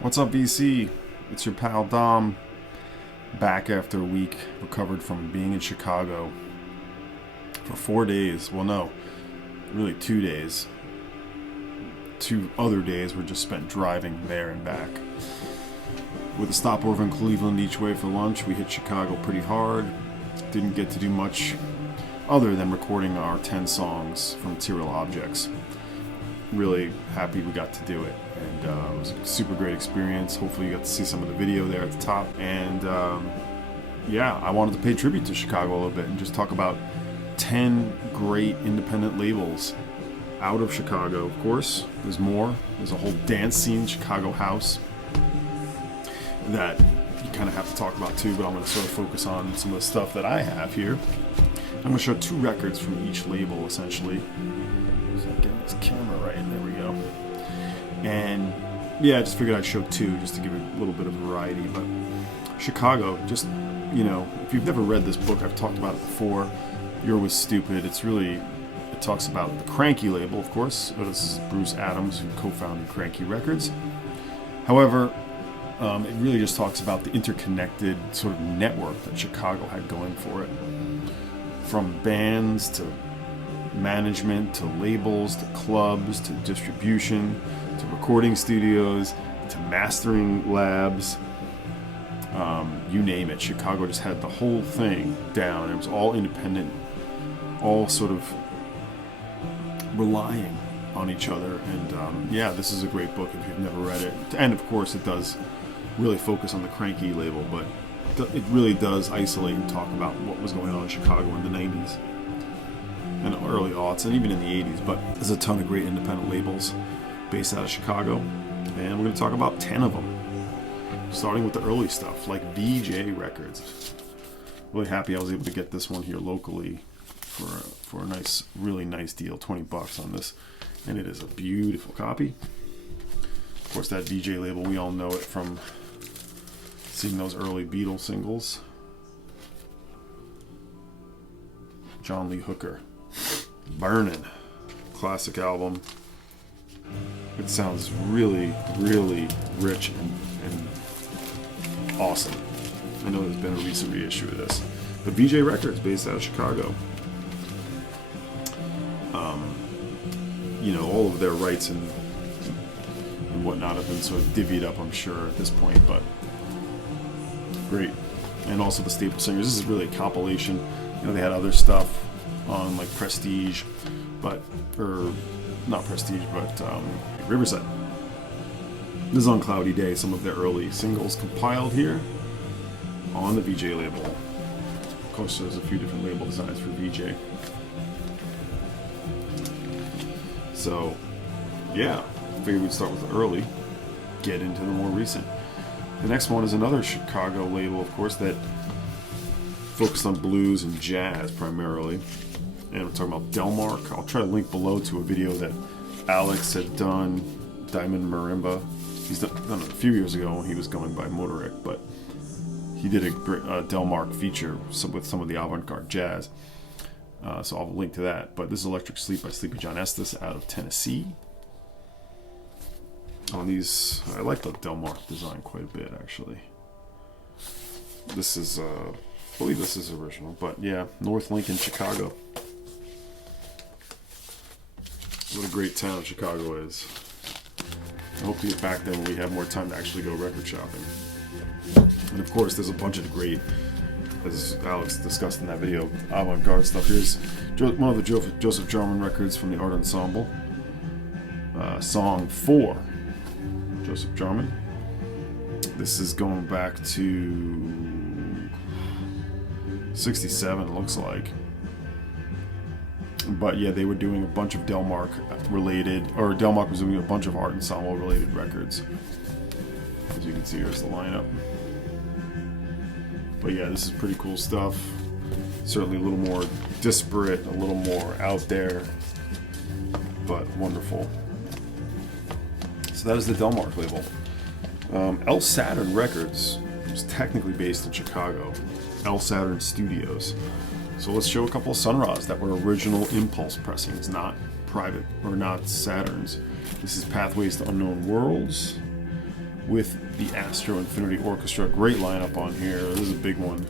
What's up, BC? It's your pal Dom, back after a week, recovered from being in Chicago for 4 days. Well, no, really 2 days. 2 other days were just spent driving there and back. With a stopover in Cleveland each way for lunch, we hit Chicago pretty hard. Didn't get to do much other than recording our 10 songs from Material Objects. Really happy we got to do it, and it was a super great experience. Hopefully you got to see some of the video there at the top. And yeah, I wanted to pay tribute to Chicago a little bit and just talk about 10 great independent labels out of Chicago. Of course, there's more. There's a whole dance scene, Chicago house, that you kind of have to talk about too, but I'm going to sort of focus on some of the stuff that I have here. I'm going to show 2 records from each label, essentially. So I'm getting this camera right, there we go. And yeah, I just figured I'd show 2 just to give it a little bit of variety. But Chicago, just, you know, if you've never read this book, I've talked about it before. You're Always Stupid. It's really, it talks about the Cranky label, of course. This is Bruce Adams, who co-founded Cranky Records. However, it really just talks about the interconnected sort of network that Chicago had going for it. From bands to management to labels to clubs to distribution to recording studios to mastering labs, you name it. Chicago just had the whole thing down. It was all independent, all sort of relying on each other. And yeah, this is a great book if you've never read it. And of course it does really focus on the Cranky label, but it really does isolate and talk about what was going on in Chicago in the 90s and early aughts, and even in the 80s. But there's a ton of great independent labels based out of Chicago, and we're going to talk about 10 of them, starting with the early stuff like VJ Records. Really happy I was able to get this one here locally for a nice, really nice deal, $20 on this, and it is a beautiful copy. Of course, that VJ label, we all know it from seeing those early Beatles singles. John Lee Hooker, Burnin', classic album. It sounds really, really rich and awesome. I know there's been a recent reissue of this, but VJ Records, based out of Chicago. You know, all of their rights and whatnot have been sort of divvied up, I'm sure, at this point, but great. And also the Staple Singers. This is really a compilation. You know, they had other stuff on like Prestige, but, or not Prestige, but Riverside. This is on Cloudy Day, some of their early singles compiled here on the VJ label. Of course, there's a few different label designs for VJ. So, yeah, figured we'd start with the early, get into the more recent. The next one is another Chicago label, of course, that focused on blues and jazz primarily. And we're talking about Delmark. I'll try to link below to a video that Alex had done, Diamond Marimba. He's done it a few years ago when he was going by Motoric, but he did a great Delmark feature with some of the avant-garde jazz. So I'll link to that. But this is Electric Sleep by Sleepy John Estes out of Tennessee. On these, I like the Delmark design quite a bit, actually. This is, I believe this is original, but yeah, North Lincoln, Chicago. What a great town Chicago is. I hope to get back there when we have more time to actually go record shopping. And of course, there's a bunch of great, as Alex discussed in that video, avant-garde stuff. Here's one of the Joseph Jarman records from the Art Ensemble. Song 4, Joseph Jarman. This is going back to 67, it looks like. But yeah, they were doing a bunch of Delmark related, or Delmark was doing a bunch of Art Ensemble related records. As you can see, here's the lineup. But yeah, this is pretty cool stuff. Certainly a little more disparate, a little more out there, but wonderful. So that is the Delmark label. El Saturn Records was technically based in Chicago. El Saturn Studios. So let's show a couple of Sun Ra's that were original impulse pressings, not private or not Saturns. This is Pathways to Unknown Worlds with the Astro Infinity Orchestra. Great lineup on here. This is a big one.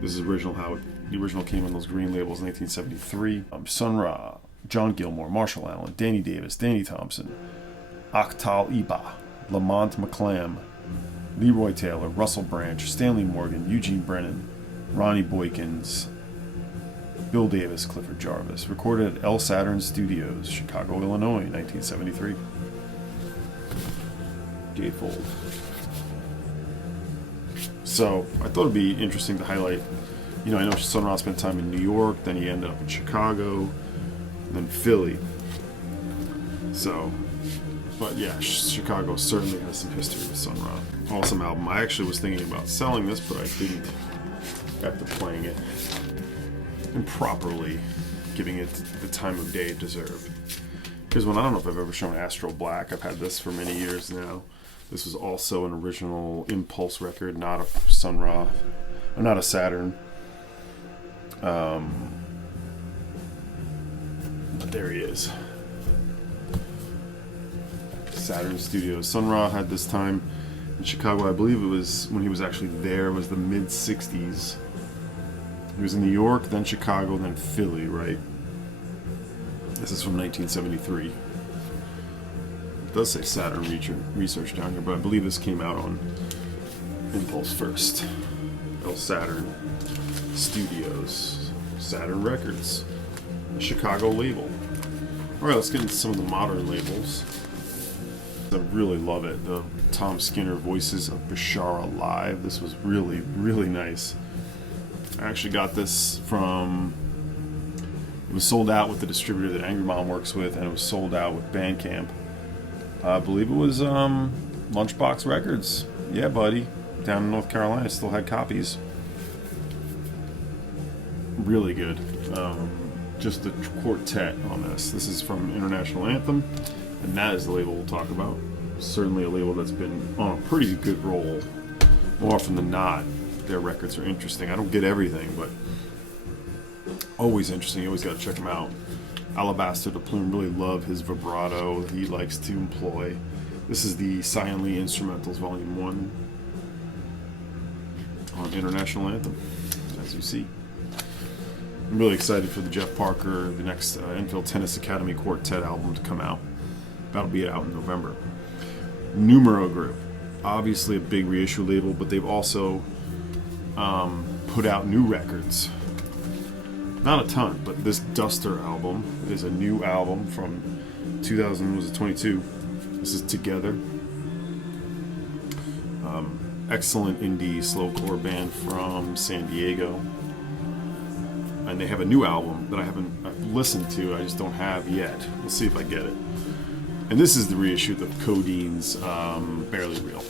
This is original, how the original came on those green labels in 1973. Sun Ra, John Gilmore, Marshall Allen, Danny Davis, Danny Thompson, Akhtal Iba, Lamont McClam, Leroy Taylor, Russell Branch, Stanley Morgan, Eugene Brennan, Ronnie Boykins, Bill Davis, Clifford Jarvis. Recorded at El Saturn Studios, Chicago, Illinois, 1973. Gatefold. So I thought it'd be interesting to highlight. You know, I know Sun Ra spent time in New York, then he ended up in Chicago, then Philly. So, but yeah, Chicago certainly has some history with Sun Ra. Awesome album. I actually was thinking about selling this, but I didn't after playing it improperly, giving it the time of day it deserved. Here's one I don't know if I've ever shown, Astro Black. I've had this for many years now. This was also an original Impulse record, not a Sun Ra, or not a Saturn. But there he is. Saturn Studios. Sun Ra had this time in Chicago. I believe it was when he was actually there. It was the mid '60s. He was in New York, then Chicago, then Philly, right? This is from 1973. It does say Saturn Research down here, but I believe this came out on Impulse first. El Saturn Studios, Saturn Records, a Chicago label. All right, let's get into some of the modern labels. I really love it. The Tom Skinner Voices of Bishara Live. This was really, really nice. I actually got this from, it was sold out with the distributor that Angry Mom works with, and it was sold out with Bandcamp. I believe it was Lunchbox Records. Yeah, buddy. Down in North Carolina, still had copies. Really good. Just the quartet on this. This is from International Anthem, and that is the label we'll talk about. Certainly a label that's been on a pretty good roll. More often than not, their records are interesting. I don't get everything, but always interesting. You always got to check them out. Alabaster de Plume, really love his vibrato he likes to employ. This is the Cyan Lee Instrumentals Volume 1 on International Anthem, as you see. I'm really excited for the Jeff Parker, the next Enfield Tennis Academy Quartet album to come out. That'll be out in November. Numero Group, obviously a big reissue label, but they've also put out new records. Not a ton, but this Duster album is a new album from 2022. This is Together. Excellent indie slowcore band from San Diego. And they have a new album that I've listened to, I just don't have yet. We'll see if I get it. And this is the reissue of Codine's Barely Real.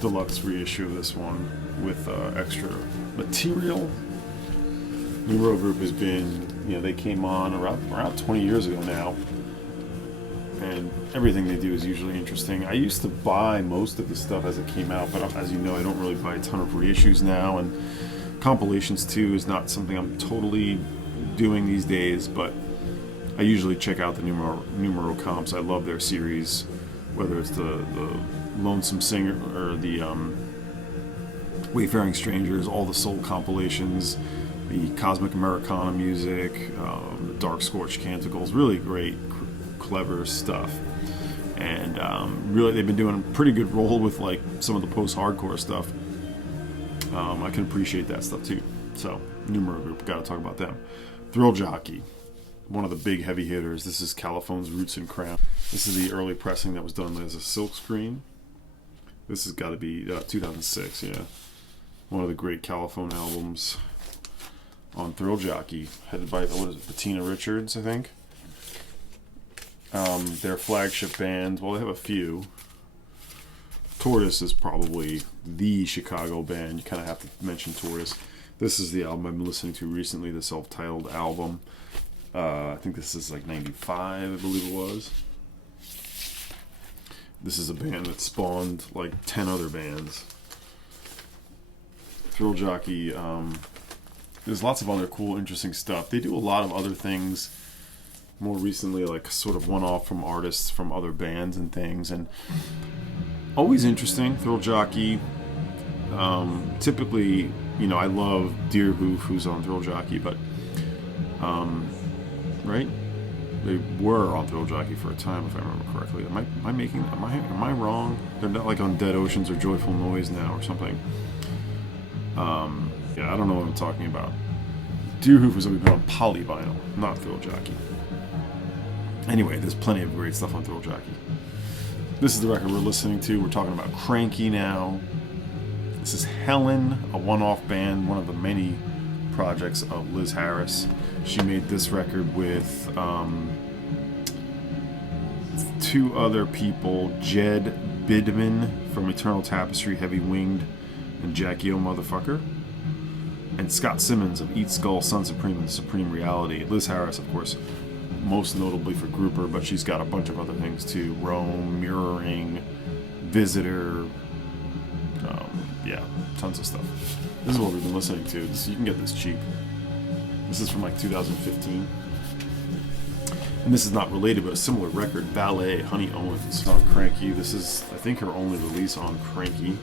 Deluxe reissue of this one with extra material. Numero Group has been, they came on around 20 years ago now, and everything they do is usually interesting. I used to buy most of the stuff as it came out, but as you know, I don't really buy a ton of reissues now, and compilations too is not something I'm totally doing these days, but I usually check out the Numero comps. I love their series, whether it's the Lonesome Singer or the Wayfaring Strangers, all the Soul compilations, the Cosmic Americana music, the Dark Scorched Canticles, really great, clever stuff. And really, they've been doing a pretty good role with like some of the post-hardcore stuff. I can appreciate that stuff too. So, Numero Group, got to talk about them. Thrill Jockey, one of the big heavy hitters. This is Caliphone's Roots and Crown. This is the early pressing that was done as a silk screen. This has got to be 2006, yeah. One of the great Caliphone albums on Thrill Jockey, headed by, what is it, Bettina Richards, I think. Their flagship band, well, they have a few. Tortoise is probably the Chicago band. You kind of have to mention Tortoise. This is the album I've been listening to recently, the self-titled album. I think this is like 95, I believe it was. This is a band that spawned like 10 other bands. Thrill Jockey, there's lots of other cool, interesting stuff. They do a lot of other things more recently, like sort of one-off from artists from other bands and things, and always interesting. Thrill Jockey, typically, you know, I love Deerhoof, who's on Thrill Jockey, but right, they were on Thrill Jockey for a time, if I remember correctly. Am I wrong? They're not like on Dead Oceans or Joyful Noise now or something. Yeah, I don't know what I'm talking about. Deerhoof was always been on Polyvinyl, not Thrill Jockey. Anyway, there's plenty of great stuff on Thrill Jockey. This is the record we're listening to. We're talking about Cranky now. This is Helen, a one-off band, one of the many projects of Liz Harris. She made this record with two other people, Jed Bidman from Eternal Tapestry, Heavy Winged, and Jackie O Motherfucker, and Scott Simmons of Eat Skull, Sun Supreme, and Supreme Reality. Liz Harris, of course, most notably for Grouper, but she's got a bunch of other things too. Rome, Mirroring, Visitor, yeah, tons of stuff. This is what we've been listening to. You can get this cheap. This is from like 2015. And this is not related, but a similar record, Ballet, Honey Owens, on Cranky. This is, I think, her only release on Cranky.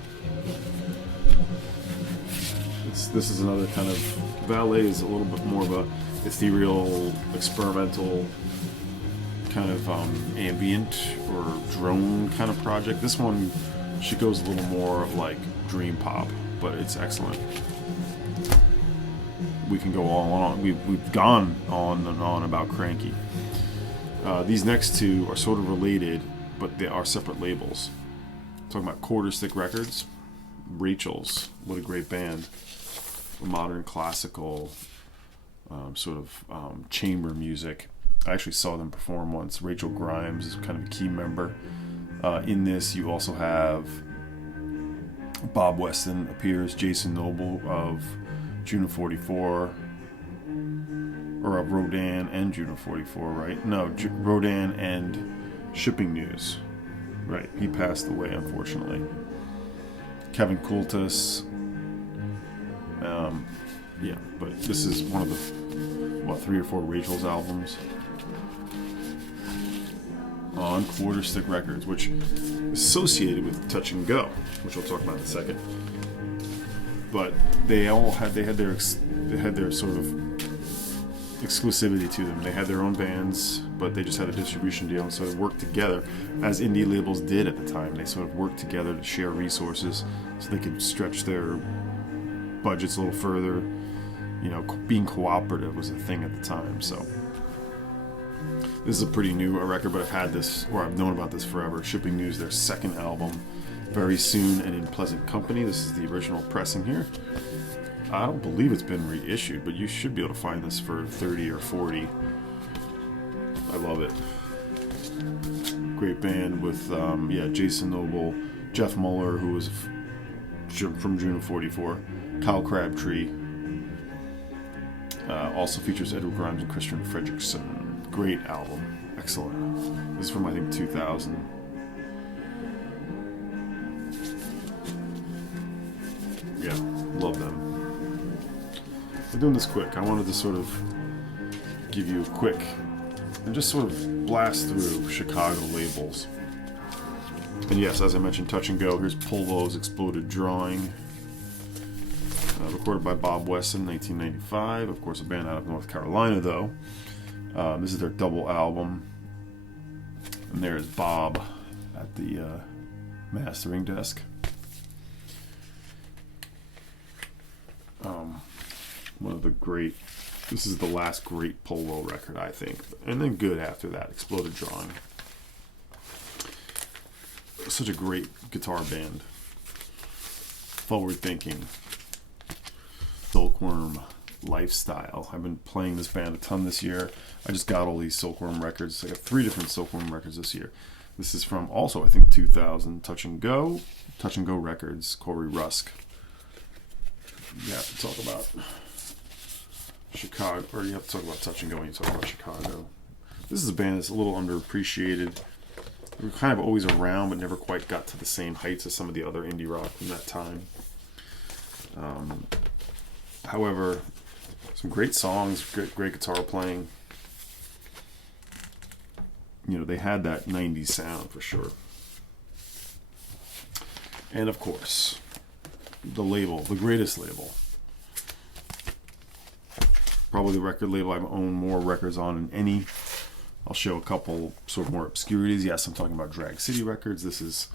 This is another kind of, Ballet is a little bit more of a ethereal, experimental, kind of ambient or drone kind of project. This one, she goes a little more of like dream pop, but it's excellent. We can go all on. We've gone on and on about Cranky. These next two are sort of related, but they are separate labels. I'm talking about Quarter Stick Records, Rachel's. What a great band. Modern classical, sort of chamber music. I actually saw them perform once. Rachel Grimes is kind of a key member. In this, you also have Bob Weston appears, Jason Noble of June of 44, or of Rodan and June of 44, right? No, Rodan and Shipping News. Right, he passed away, unfortunately. Kevin Kultus. Yeah, but this is one of the, 3 or 4 Rachel's albums on Quarter Stick Records, which is associated with Touch and Go, which we'll talk about in a second. But they had their sort of exclusivity to them. They had their own bands, but they just had a distribution deal and sort of worked together, as indie labels did at the time. They sort of worked together to share resources so they could stretch their budgets a little further. You know, being cooperative was a thing at the time. So this is a pretty new record, but I've had this, or I've known about this forever. Shipping News, their second album, Very Soon and in Pleasant Company. This is the original pressing here. I don't believe it's been reissued, but you should be able to find this for 30 or 40. I love it. Great band with, Jason Noble, Jeff Muller, who was from June of 44, Kyle Crabtree. Also features Edward Grimes and Christian Fredrickson. Great album. Excellent. This is from, I think, 2000. Yeah, love them. We're doing this quick. I wanted to sort of give you a quick and just sort of blast through Chicago labels. And yes, as I mentioned, Touch and Go. Here's Polvo's Exploded Drawing. recorded by Bob Weston, 1995. Of course, a band out of North Carolina, though. This is their double album. And there's Bob at the mastering desk. One of the great, this is the last great Polo record, I think. And then good after that, Exploded Drawing. Such a great guitar band. Forward-thinking. Silkworm lifestyle. I've been playing this band a ton this year. I just got all these Silkworm records. I got 3 different Silkworm records this year. This is from also, I think, 2000, Touch and Go Records, Corey Rusk. You have to talk about Chicago, or you have to talk about Touch and Go when you talk about Chicago. This is a band that's a little underappreciated. They were kind of always around, but never quite got to the same heights as some of the other indie rock from that time. However, some great songs, great guitar playing. You know, they had that 90s sound for sure. And of course, the label, the greatest label. Probably the record label I've owned more records on than any. I'll show a couple sort of more obscurities. Yes, I'm talking about Drag City Records. This is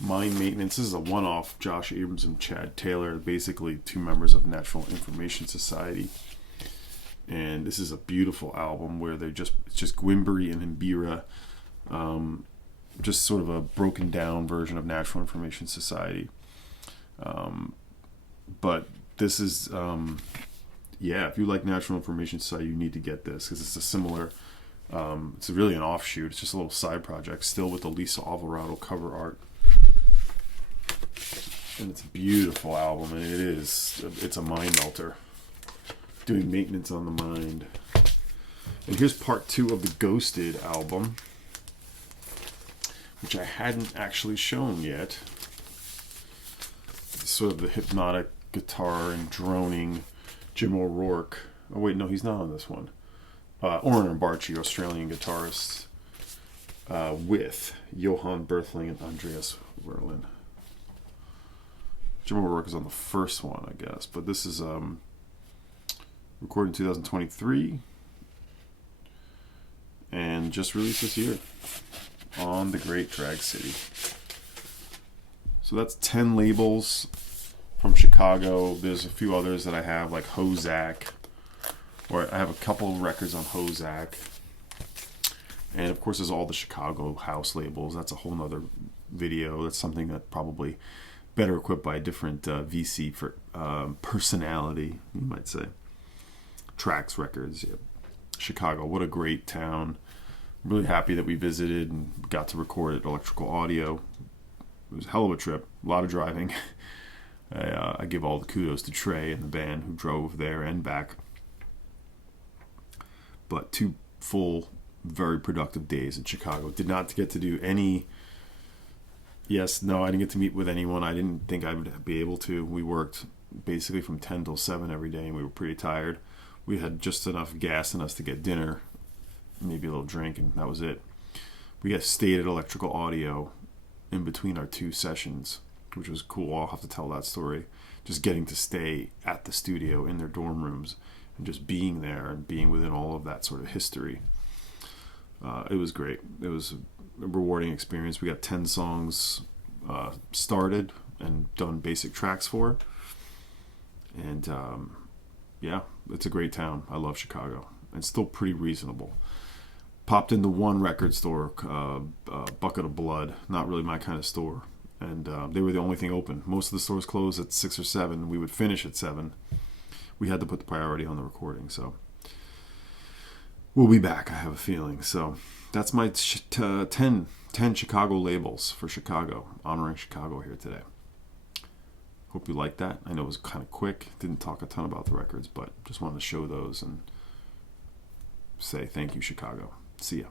Mind Maintenance. This is a one-off. Josh Abrams and Chad Taylor, basically 2 members of Natural Information Society. And this is a beautiful album where it's just Gwimbury and Mbira, just sort of a broken down version of Natural Information Society. But this is, if you like Natural Information Society, you need to get this because it's a similar, it's really an offshoot. It's just a little side project, still with the Lisa Alvarado cover art. And it's a beautiful album, and it's a mind melter. Doing maintenance on the mind. And here's part 2 of the Ghosted album, which I hadn't actually shown yet. It's sort of the hypnotic guitar and droning Jim O'Rourke. Oh wait, no, he's not on this one. Orrin Barchi, Australian guitarist, with Johan Berthling and Andreas Werlin. Jim O'Rourke is on the first one, I guess, but this is recorded in 2023 and just released this year on the great Drag City. So that's 10 labels from Chicago. There's a few others that I have, like Hozak, or I have a couple of records on Hozak. And of course there's all the Chicago house labels. That's a whole nother video. That's something that probably better equipped by a different VC for personality, you might say. Trax Records, yeah. Chicago, what a great town. I'm really happy that we visited and got to record at Electrical Audio. It was a hell of a trip, a lot of driving. I give all the kudos to Trey and the band who drove there and back. But 2 full, very productive days in Chicago. Did not get to do any... I didn't get to meet with anyone. I didn't think I would be able to. We worked basically from 10 till 7 every day, and we were pretty tired. We had just enough gas in us to get dinner, maybe a little drink, and that was it. We got stayed at Electrical Audio in between our 2 sessions, which was cool. I'll have to tell that story. Just getting to stay at the studio in their dorm rooms and just being there and being within all of that sort of history. It was great. It was a rewarding experience. We got 10 songs started and done basic tracks for. And it's a great town. I love Chicago. It's still pretty reasonable. Popped into one record store, Bucket of Blood, not really my kind of store. And they were the only thing open. Most of the stores closed at 6 or 7. We would finish at 7. We had to put the priority on the recording, so we'll be back, I have a feeling. So that's my 10 Chicago labels for Chicago, honoring Chicago here today. Hope you liked that. I know it was kind of quick. Didn't talk a ton about the records, but just wanted to show those and say thank you, Chicago. See ya.